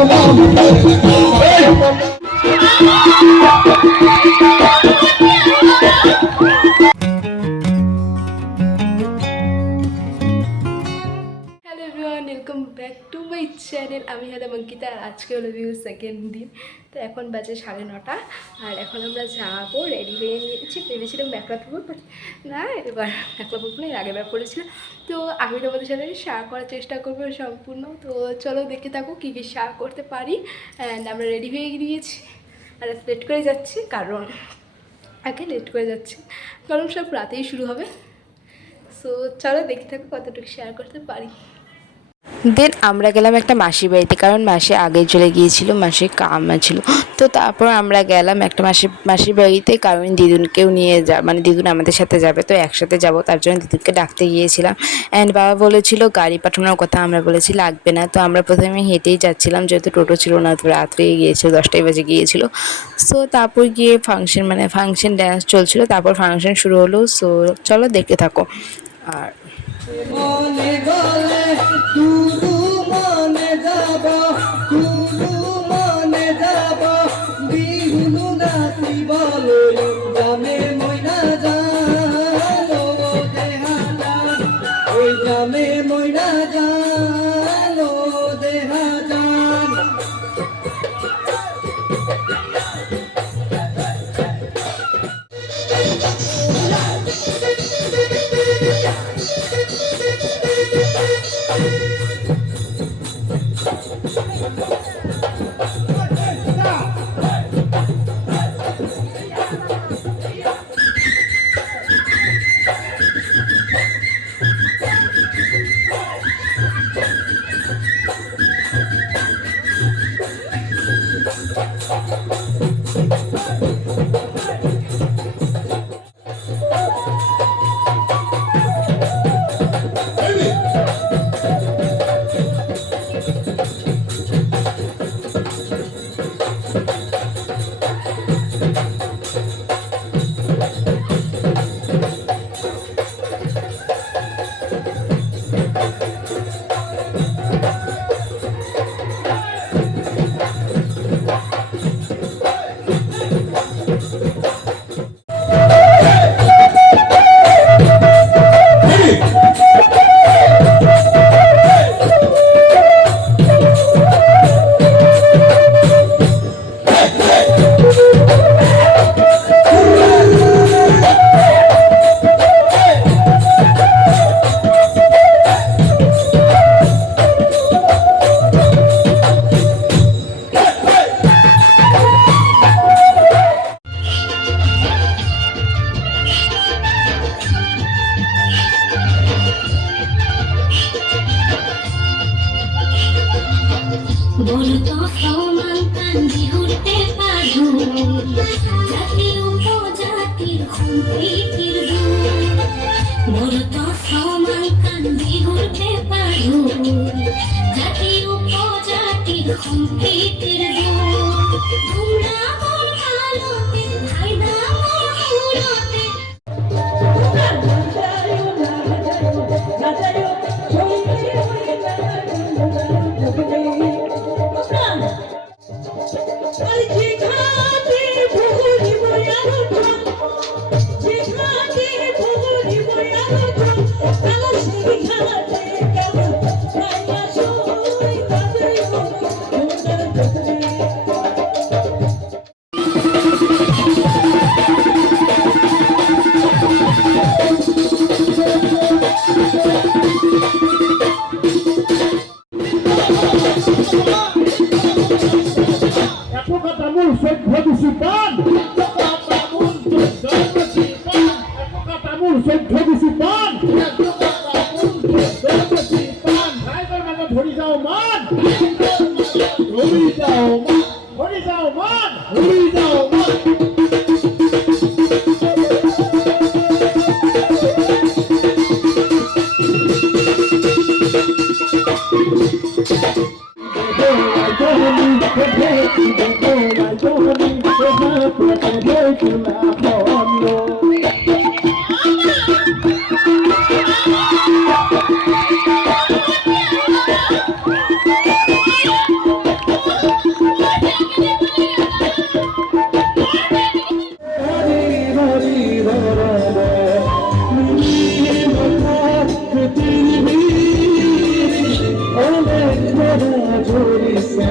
Everyone, welcome back to my channel. আমি হলাম অঙ্কিতা আর আজকে হলো ভিউ সেকেন্ড দিন। তো এখন বাজে 9:30 আর এখন আমরা যাবো। রেডি হয়ে নিয়েছি, ভেবেছিলাম ব্যাকলা পরবো, বাট না, এবার ব্যাকলা পরবো না, এর আগেবার পরেছিলাম। তো আমি তোমাদের সাথে শেয়ার করার চেষ্টা করবো সম্পূর্ণ। তো চলো দেখতে থাকো কী কী শেয়ার করতে পারি। অ্যান্ড আমরা রেডি হয়ে গিয়েছি আর লেট করে যাচ্ছি, কারণ লেট করে যাচ্ছি কারণ সব রাতেই শুরু হবে। সো চলো দেখতে থাকো কতটুকু শেয়ার করতে পারি। দেন আমরা গেলাম একটা মাসির বাড়িতে, কারণ মাসি আগে চলে গিয়েছিল, মাসির কাম ছিল। তো তারপর আমরা গেলাম একটা মাসির বাড়িতে, কারণ দিদুনকেও নিয়ে মানে দিদুন আমাদের সাথে যাবে, তো একসাথে যাব, তার জন্য দিদুনকে ডাকতে গিয়েছিলাম। অ্যান্ড বাবা বলেছিল গাড়ি পাঠানোর কথা, আমরা বলেছি লাগবে না। তো আমরা প্রথমে হেঁটেই যাচ্ছিলাম, যেহেতু টোটো ছিল না, তো রাত হয়ে গিয়েছিল, 10টাই বেজে গিয়েছিল। সো তারপর গিয়ে ফাংশন ড্যান্স চলছিল, তারপর ফাংশন শুরু হলো। সো চলো দেখতে থাকো। আর মনে গলে তুলু মনে যাব, তুলু মনে যাব, বিহুলু নাচি বলো জামে ময়না জানো দেহাজান, ওই জামে ময়না জানো দেহাজান। বলতো সমান কান্দি উঠতে পারো, জাতির উপজাতির সম্প্রীতির দূত। বলতো সমান কান্দি উঠতে পারো, জাতির উপজাতির সম্প্রীতির দূত। তোমরা মোর আলোতে, ভাইনা মোর উড়োতে। ধরিছে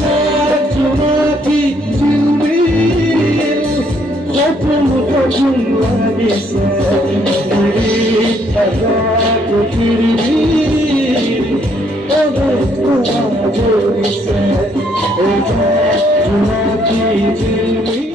চার জোনাকি ঝিলমিল কখন কখন লাগিছে ধরিছে জোনাকি ঝিলমিল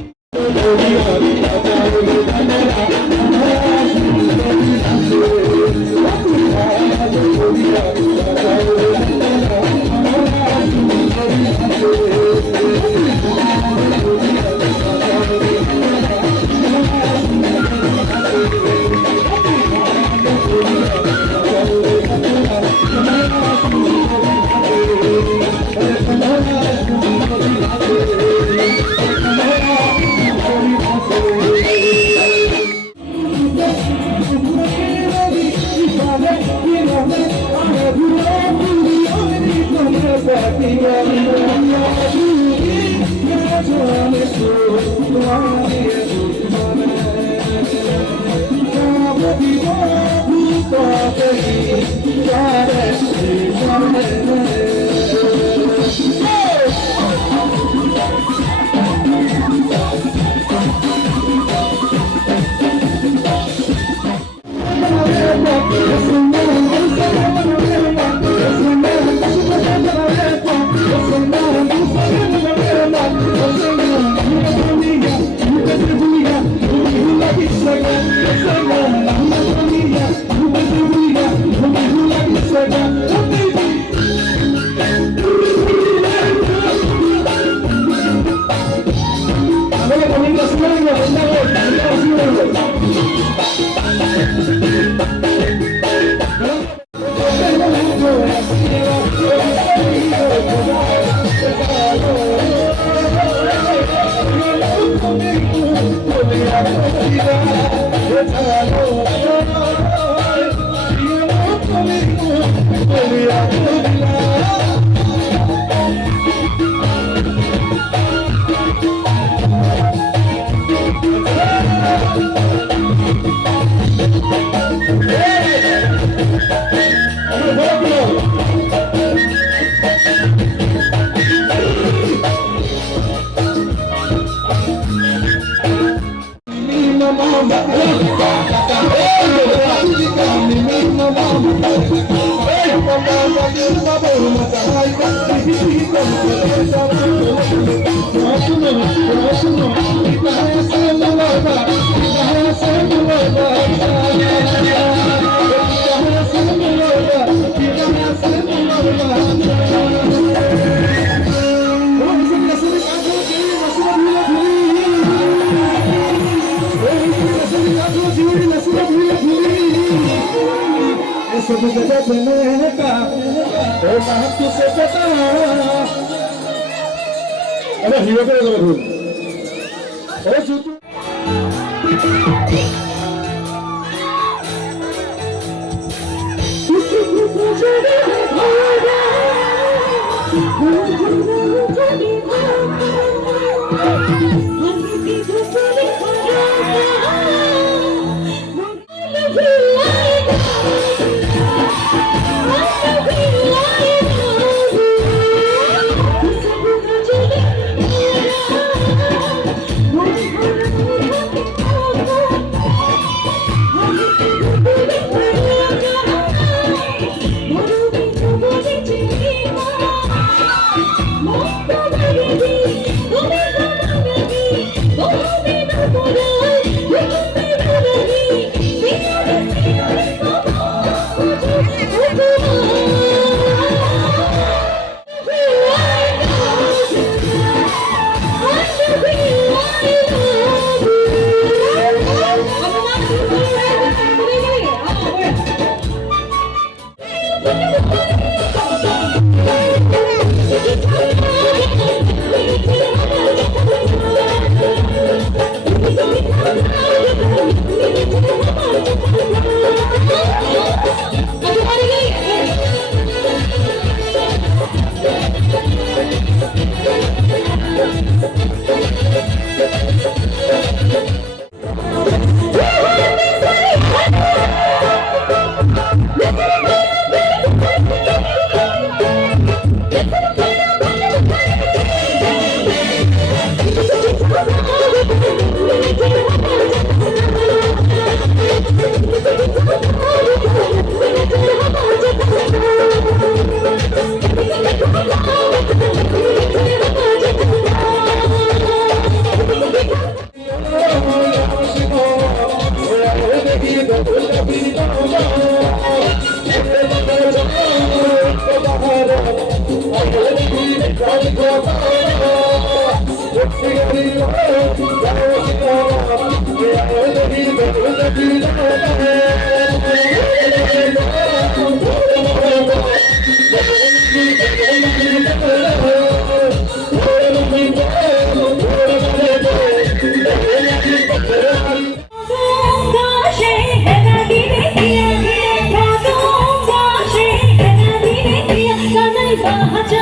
सब जगत में का ओ नाम तुझसे पता अरे हीरो को लगा भूल ओ जूतू Thank you.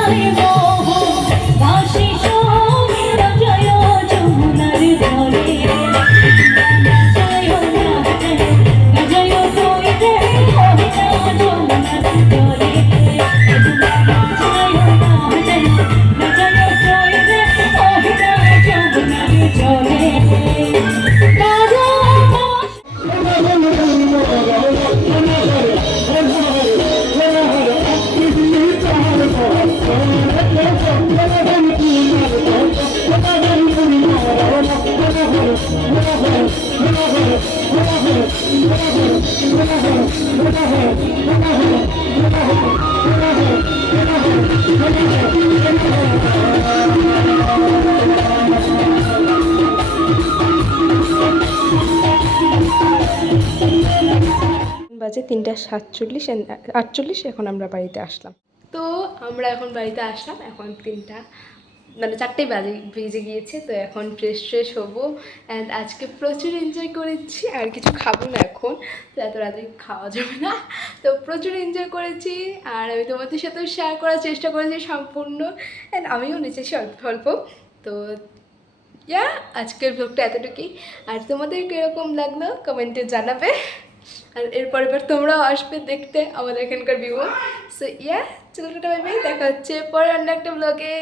যায় মোহ ভাসি সমীর জয় যমুনার জলে জয় না জয় তুই রে ওহিনা যমুনার জলে জয় না জয় তুই রে ওহিনা যমুনার জলে রাধা বাজে 3:47 48, এখন আমরা বাড়িতে আসলাম। তো আমরা এখন বাড়িতে আসলাম, এখন 4টে বেজে গিয়েছে। তো এখন ফ্রেশ হবো অ্যান্ড আজকে প্রচুর এনজয় করেছি। আর কিছু খাবো না এখন, তো এত রাতে খাওয়া যাবে না। তো প্রচুর এনজয় করেছি আর আমি তোমাদের সাথেও শেয়ার করার চেষ্টা করেছি সম্পূর্ণ, অ্যান্ড আমিও নেচেছি অল্প অল্প। তো আজকের ব্লগটা এতটুকুই। আর তোমাদের কীরকম লাগলো কমেন্টে জানাবে। আর এরপর তোমরাও আসবে দেখতে আমাদের এখানকার ভিউ। সো চলো টাটা, বাই বাই, দেখা হচ্ছে পরে অন্য একটা ব্লগে।